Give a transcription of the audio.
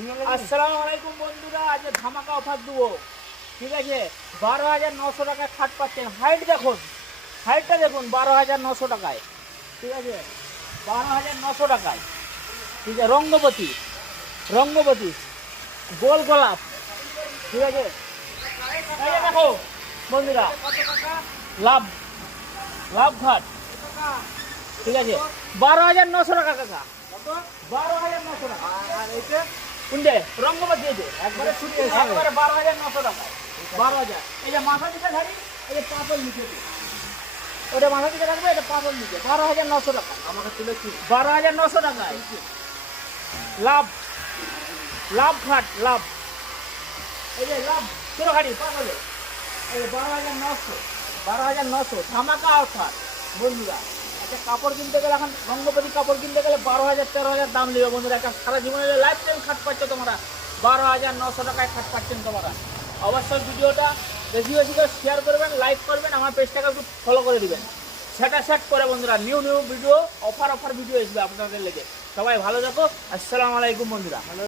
আসসালামু আলাইকুম বন্ধুরা, আজ ধামাকা অফার দেবো। ঠিক আছে, 12,900 টাকায় খাট পাচ্ছেন। হাইট দেখুন, হাইটটা দেখুন, 12,900 টাকায়। ঠিক আছে, 12,900 টাকায়। ঠিক আছে, রঙ্গবতী, রঙ্গবতী গোল গোলাপ। ঠিক আছে, এই যে দেখো বন্ধুরা, লাভ লাভ ঘাট। ঠিক আছে, 12,900 টাকা কাকা, 12,900 টাকা। আর এইটা কোনটে রঙ্গবতী, এই যে একবারে ছুটি, একবারে 12,900 টাকায়। 12,000। এই যে মাথা দিকে ধারি, এই যে পাপল নিচে, ওটা মাথা দিকে রাখবে, এটা পাপল নিচে। 12,900 টাকা আমাকে তুলেছি, 12,900 টাকায়। লাভ লাভ ঘাট, লাভ, এই যে লাভ ছোটো ঘাটি পাগলে, এই 12,900, 12,900 ধামাকা অফার বন্ধুরা। একটা কাপড় কিনতে গেলে এখন রঙ্গপতি কাপড় কিনতে গেলে 12,000 13,000 দাম নেবে বন্ধুরা। একটা সারা জীবনের লাইফ টাইম খাট পাচ্ছ তোমরা, 12,900 টাকায় খাট পাচ্ছেন তোমরা। অবশ্যই ভিডিওটা বেশি বেশি করে শেয়ার করবেন, লাইক করবেন, আমার পেজটাকে একটু ফলো করে দিবেন। সেট করে বন্ধুরা, নিউ ভিডিও, অফার ভিডিও আসবে আপনাদের লেগে। সবাই ভালো থাকো। আসসালামু আলাইকুম বন্ধুরা।